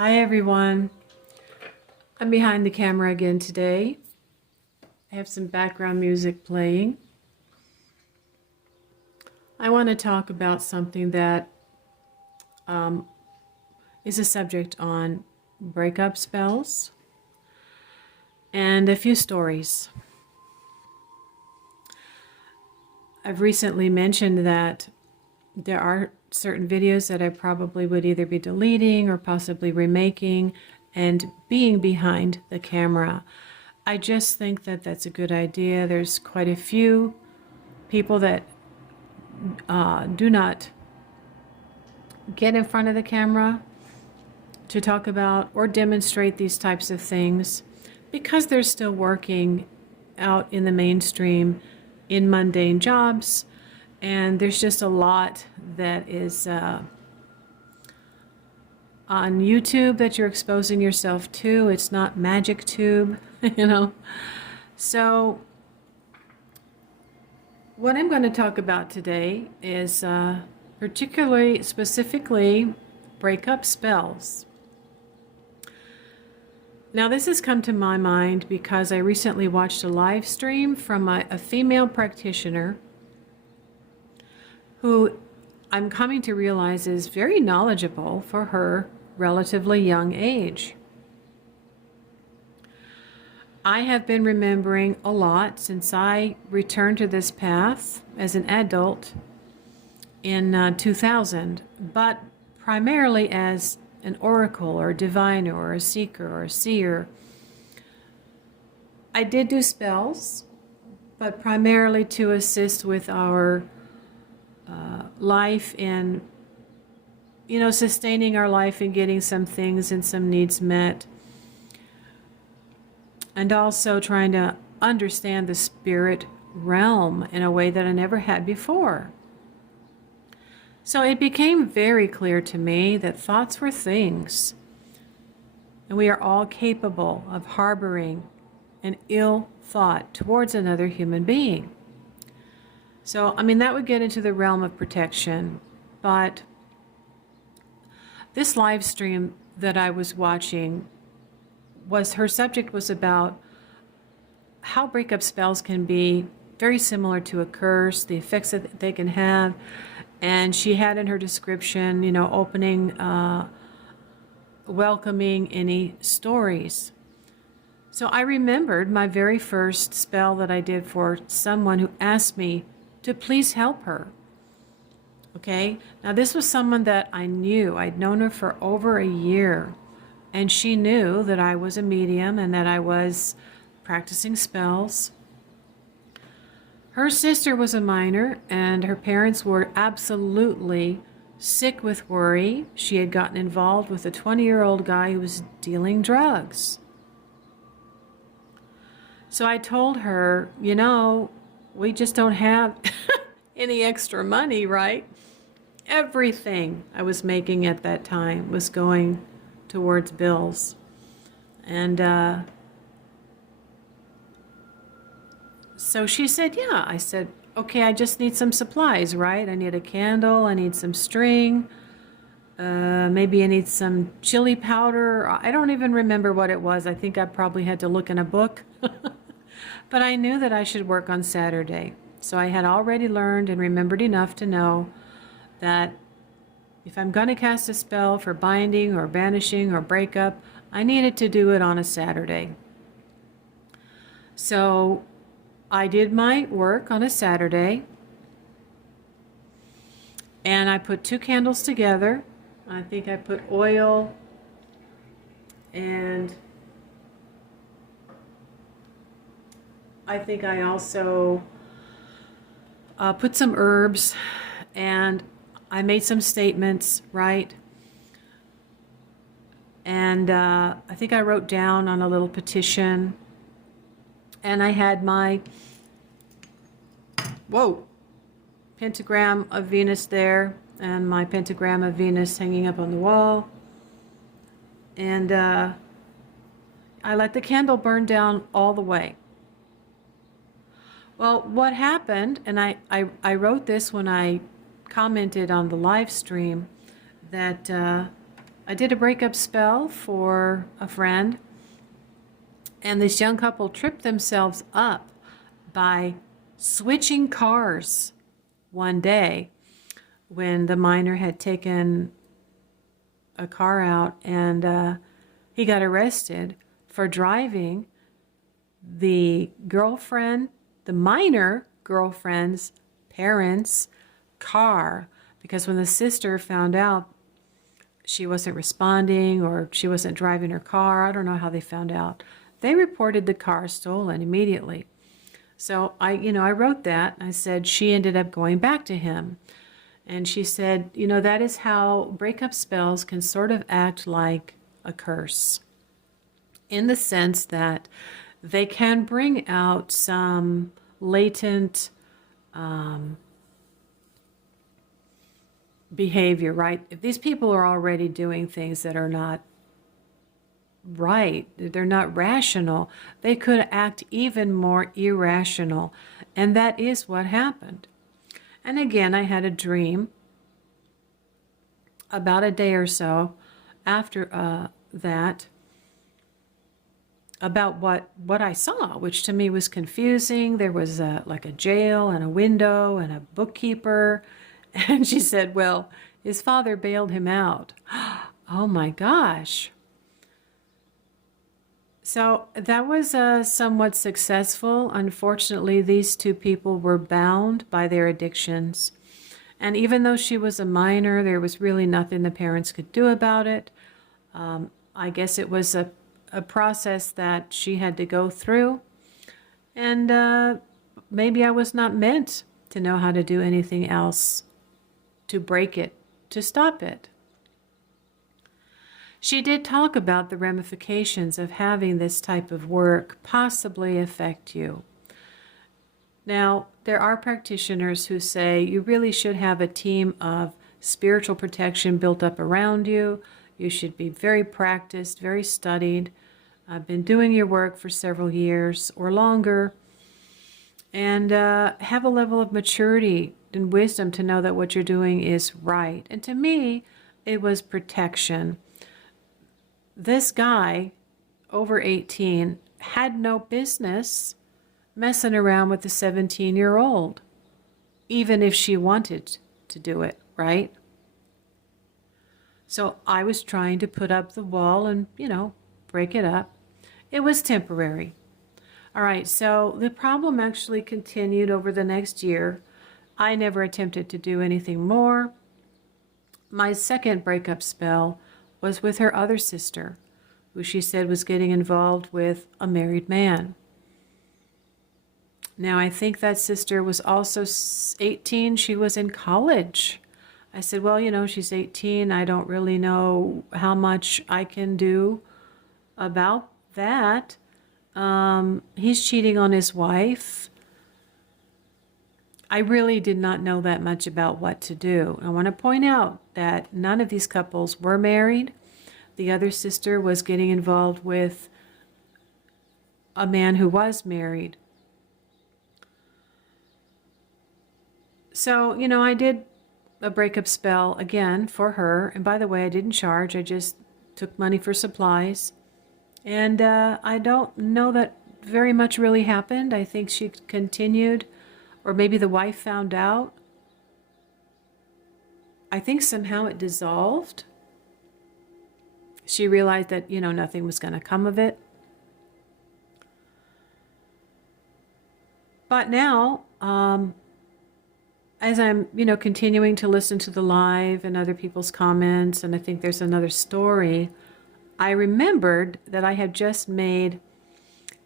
Hi everyone. I'm behind the camera again today. I have some background music playing. I want to talk about something that is a subject on breakup spells and a few stories. I've recently mentioned that there are certain videos that I probably would either be deleting or possibly remaking and being behind the camera. I just think that that's a good idea. There's quite a few people that do not get in front of the camera to talk about or demonstrate these types of things because they're still working out in the mainstream in mundane jobs, and there's just a lot that is on YouTube that you're exposing yourself to. It's not magic tube, you know. So what I'm going to talk about today is specifically breakup spells. Now this has come to my mind because I recently watched a live stream from a female practitioner who I'm coming to realize is very knowledgeable for her relatively young age. I have been remembering a lot since I returned to this path as an adult in 2000, but primarily as an oracle or a diviner or a seeker or a seer. I did do spells, but primarily to assist with our life in, sustaining our life and getting some things and some needs met. And also trying to understand the spirit realm in a way that I never had before. So it became very clear to me that thoughts were things, and we are all capable of harboring an ill thought towards another human being. So, that would get into the realm of protection, but this live stream that I was watching her subject was about how breakup spells can be very similar to a curse, the effects that they can have. And she had in her description, opening, welcoming any stories. So I remembered my very first spell that I did for someone who asked me to please help her. Okay, now this was someone that I knew. I'd known her for over a year. And she knew that I was a medium and that I was practicing spells. Her sister was a minor, and her parents were absolutely sick with worry. She had gotten involved with a 20-year-old guy who was dealing drugs. So I told her, we just don't have any extra money, right? Everything I was making at that time was going towards bills. And so she said, yeah. I said, okay, I just need some supplies, right? I need a candle, I need some string, maybe I need some chili powder. I don't even remember what it was. I think I probably had to look in a book. But I knew that I should work on Saturday. So I had already learned and remembered enough to know that if I'm going to cast a spell for binding or banishing or breakup, I needed to do it on a Saturday. So I did my work on a Saturday, and I put 2 candles together. I think I put oil and I think I also put some herbs, and I made some statements, right? And I think I wrote down on a little petition, and I had my, pentagram of Venus there, and my pentagram of Venus hanging up on the wall. And I let the candle burn down all the way. Well, what happened, and I wrote this when I commented on the live stream, that I did a breakup spell for a friend, and this young couple tripped themselves up by switching cars one day when the minor had taken a car out, and he got arrested for driving the minor girlfriend's parents' car, because when the sister found out she wasn't responding or she wasn't driving her car, I don't know how they found out, they reported the car stolen immediately. So I wrote that. I said she ended up going back to him. And she said, that is how breakup spells can sort of act like a curse, in the sense that they can bring out some latent behavior, right? If these people are already doing things that are not right, they're not rational, they could act even more irrational. And that is what happened. And again, I had a dream about a day or so after that about what I saw, which to me was confusing. There was like a jail and a window and a bookkeeper. And she said, well, his father bailed him out. Oh my gosh. So that was somewhat successful. Unfortunately, these two people were bound by their addictions. And even though she was a minor, there was really nothing the parents could do about it. I guess it was a process that she had to go through. And maybe I was not meant to know how to do anything else to break it, to stop it. She did talk about the ramifications of having this type of work possibly affect you. Now, there are practitioners who say you really should have a team of spiritual protection built up around you. You should be very practiced, very studied, been doing your work for several years or longer, and have a level of maturity and wisdom to know that what you're doing is right. And to me, it was protection. This guy, over 18, had no business messing around with a 17-year-old, even if she wanted to do it, right? So I was trying to put up the wall and, break it up. It was temporary. All right, so the problem actually continued over the next year. I never attempted to do anything more. My second breakup spell was with her other sister, who she said was getting involved with a married man. Now, I think that sister was also 18. She was in college. I said, well, she's 18. I don't really know how much I can do about that. He's cheating on his wife. I really did not know that much about what to do. I want to point out that none of these couples were married. The other sister was getting involved with a man who was married. So, I did a breakup spell again for her. And by the way, I didn't charge. I just took money for supplies. And I don't know that very much really happened. I think she continued, or maybe the wife found out. I think somehow it dissolved. She realized that, nothing was going to come of it. But now, as I'm, continuing to listen to the live and other people's comments, and I think there's another story, I remembered that I had just made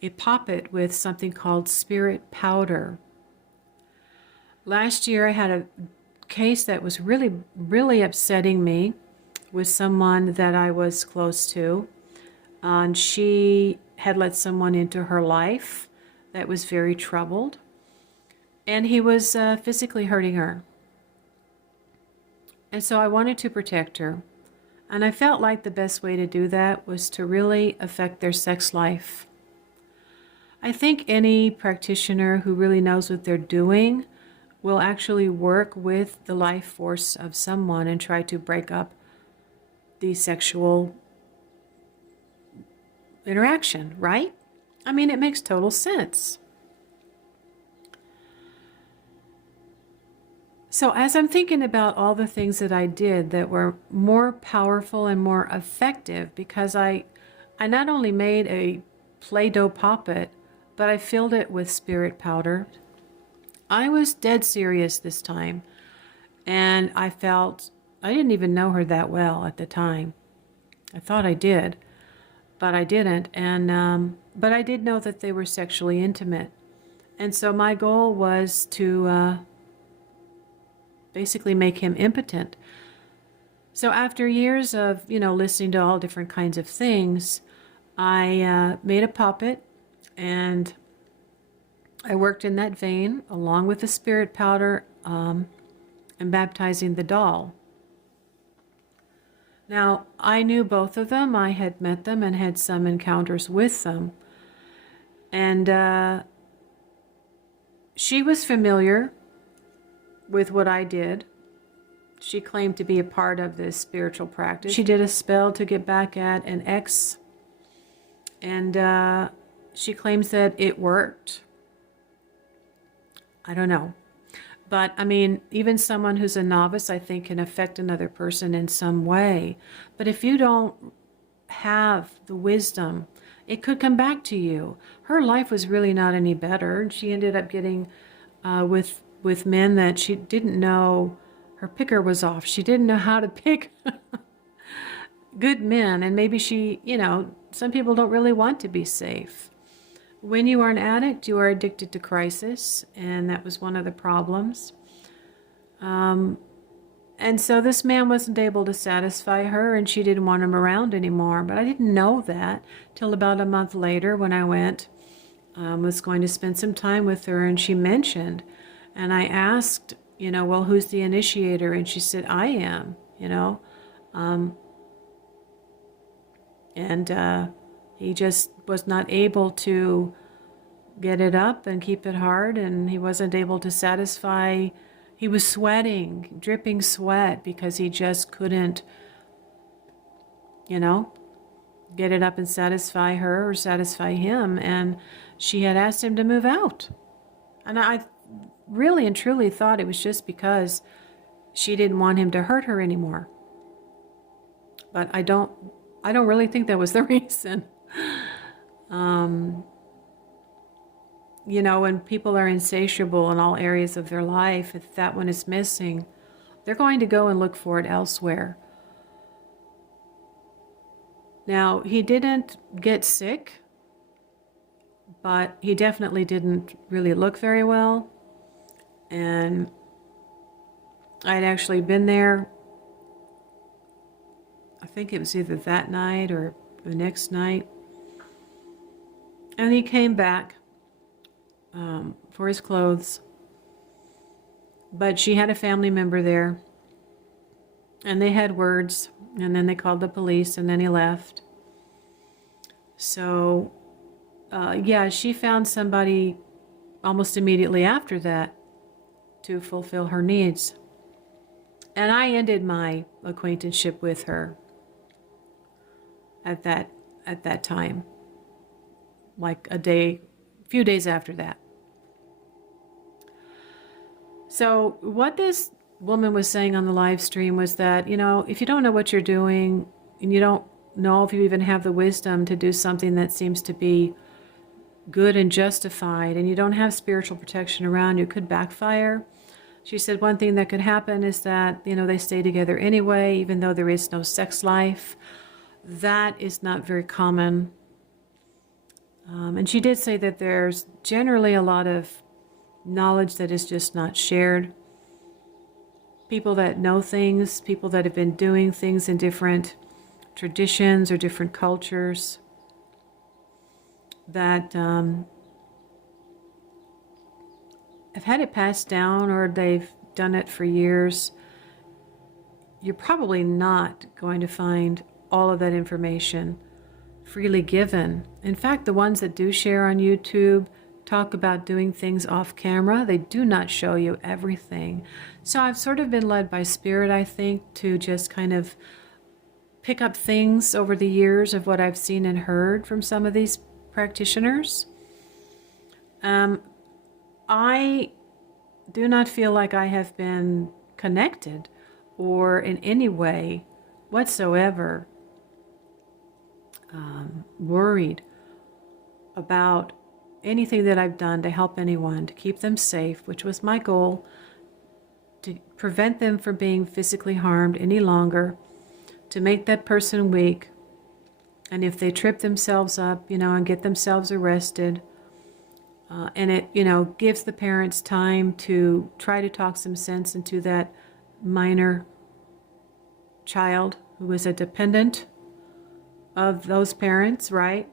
a poppet with something called spirit powder. Last year I had a case that was really, really upsetting me with someone that I was close to. And she had let someone into her life that was very troubled. And he was physically hurting her. And so I wanted to protect her. And I felt like the best way to do that was to really affect their sex life. I think any practitioner who really knows what they're doing will actually work with the life force of someone and try to break up the sexual interaction, right? I mean, it makes total sense. So as I'm thinking about all the things that I did that were more powerful and more effective, because I not only made a Play-Doh puppet, but I filled it with spirit powder. I was dead serious this time, and I didn't even know her that well at the time. I thought I did, but I didn't, and but I did know that they were sexually intimate. And so my goal was to basically make him impotent. So after years of, listening to all different kinds of things, I made a puppet, and I worked in that vein along with the spirit powder and baptizing the doll. Now, I knew both of them. I had met them and had some encounters with them. And she was familiar with what I did. She claimed to be a part of this spiritual practice. She did a spell to get back at an ex, and she claims that it worked. I don't know. But, I mean, even someone who's a novice, I think, can affect another person in some way. But if you don't have the wisdom, it could come back to you. Her life was really not any better. She ended up getting with men that she didn't know. Her picker was off. She didn't know how to pick good men. And maybe she, some people don't really want to be safe. When you are an addict, you are addicted to crisis, and that was one of the problems. And so this man wasn't able to satisfy her, and she didn't want him around anymore. But I didn't know that till about a month later when I was going to spend some time with her, and she mentioned, and I asked, well, who's the initiator? And she said, I am, and he just was not able to get it up and keep it hard, and he wasn't able to satisfy. He was sweating, dripping sweat, because he just couldn't, get it up and satisfy her or satisfy him. And she had asked him to move out. And I really and truly thought it was just because she didn't want him to hurt her anymore. But I don't really think that was the reason. When people are insatiable in all areas of their life, if that one is missing, they're going to go and look for it elsewhere. Now, he didn't get sick, but he definitely didn't really look very well. And I'd actually been there, I think it was either that night or the next night. And he came back for his clothes. But she had a family member there. And they had words. And then they called the police, and then he left. So, she found somebody almost immediately after that to fulfill her needs. And I ended my acquaintanceship with her at that time. Like a few days after that. So what this woman was saying on the live stream was that, if you don't know what you're doing, and you don't know if you even have the wisdom to do something that seems to be good and justified, and you don't have spiritual protection around you, it could backfire. She said one thing that could happen is that, they stay together anyway, even though there is no sex life. That is not very common. And she did say that there's generally a lot of knowledge that is just not shared. People that know things, people that have been doing things in different traditions or different cultures that have had it passed down, or they've done it for years. You're probably not going to find all of that information freely given. In fact, the ones that do share on YouTube talk about doing things off camera. They do not show you everything. So I've sort of been led by spirit, I think, to just kind of pick up things over the years of what I've seen and heard from some of these practitioners. I do not feel like I have been connected or in any way whatsoever worried about anything that I've done to help anyone, to keep them safe, which was my goal, to prevent them from being physically harmed any longer, to make that person weak. And if they trip themselves up, and get themselves arrested, and it, gives the parents time to try to talk some sense into that minor child who is a dependent of those parents, right?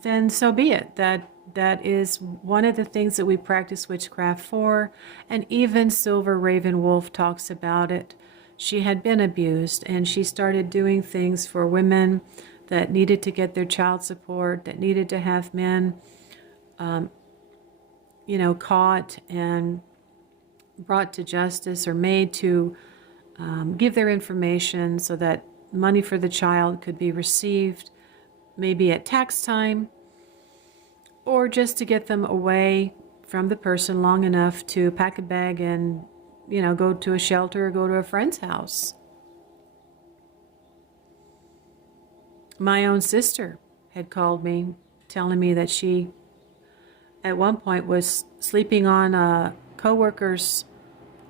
Then so be it. That is one of the things that we practice witchcraft for, and even Silver Raven Wolf talks about it. She had been abused, and she started doing things for women that needed to get their child support, that needed to have men, caught and brought to justice or made to give their information so that money for the child could be received, maybe at tax time, or just to get them away from the person long enough to pack a bag and, go to a shelter or go to a friend's house. My own sister had called me, telling me that she, at one point, was sleeping on a coworker's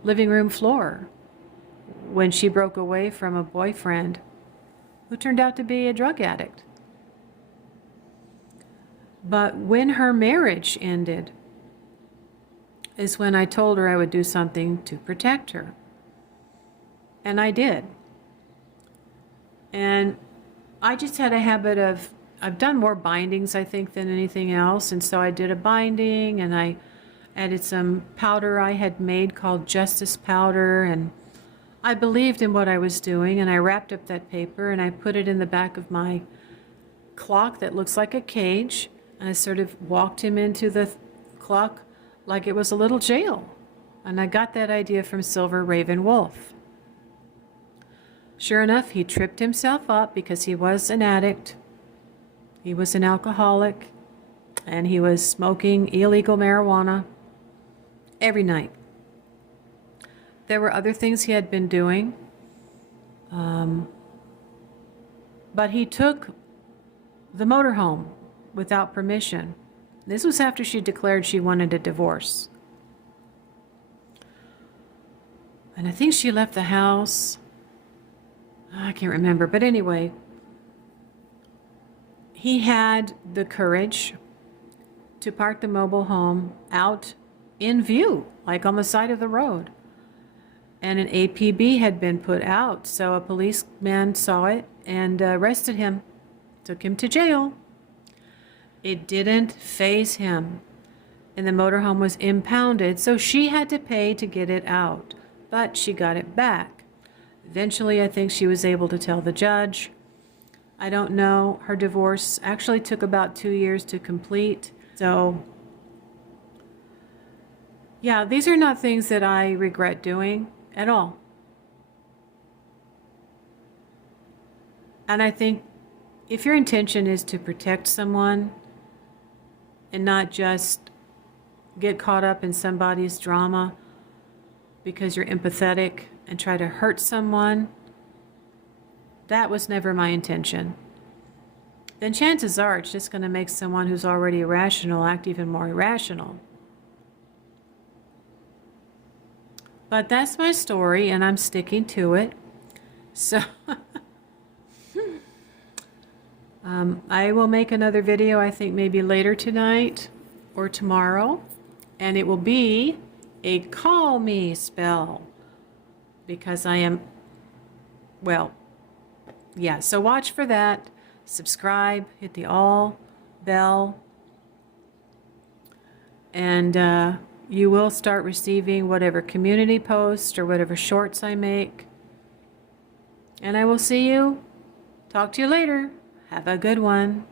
living room floor when she broke away from a boyfriend who turned out to be a drug addict. But when her marriage ended is when I told her I would do something to protect her. And I did. And I just had a habit of, I've done more bindings, I think, than anything else. And so I did a binding, and I added some powder I had made called Justice Powder. And I believed in what I was doing, and I wrapped up that paper, and I put it in the back of my clock that looks like a cage. And I sort of walked him into the clock like it was a little jail. And I got that idea from Silver Raven Wolf. Sure enough, he tripped himself up because he was an addict. He was an alcoholic, and he was smoking illegal marijuana every night. There were other things he had been doing, but he took the motorhome without permission. This was after she declared she wanted a divorce. And I think she left the house. I can't remember, but anyway, he had the courage to park the mobile home out in view, like on the side of the road. And an APB had been put out, so a policeman saw it and arrested him, took him to jail. It didn't faze him, and the motorhome was impounded, so she had to pay to get it out, but she got it back. Eventually, I think she was able to tell the judge. I don't know. Her divorce actually took about 2 years to complete. So, yeah, these are not things that I regret doing at all. And I think if your intention is to protect someone and not just get caught up in somebody's drama because you're empathetic and try to hurt someone, that was never my intention. Then chances are it's just going to make someone who's already irrational act even more irrational. But that's my story, and I'm sticking to it. So I will make another video, I think maybe later tonight or tomorrow, and it will be a call me spell, because I am, well, yeah, so watch for that. Subscribe, hit the all bell, and you will start receiving whatever community posts or whatever shorts I make. And I will see you. Talk to you later. Have a good one.